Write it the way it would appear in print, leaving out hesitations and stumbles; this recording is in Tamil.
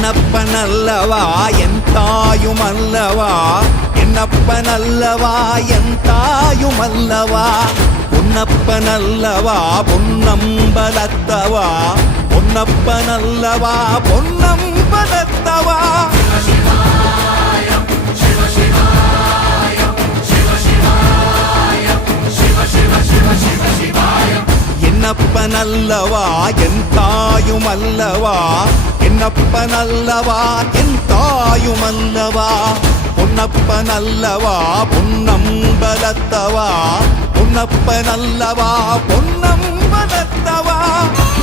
என்னப்பனல்லவா என் தாயுமல்லவா என்னப்பனல்லவா என் தாயுமல்லவா பொன்னப்பனல்லவா பொன்னம்பலத்தவா பொன்னப்பனல்லவா பொன்னம்பலத்தவா என்னப்பனல்லவா என் தாயுமல்லவா என்னப்பனல்லவா என் தாயுமல்லவா பொன்னப்பனல்லவா பொன்னம்பலத்தவா பொன்னப்பனல்லவா பொன்னம்பலத்தவா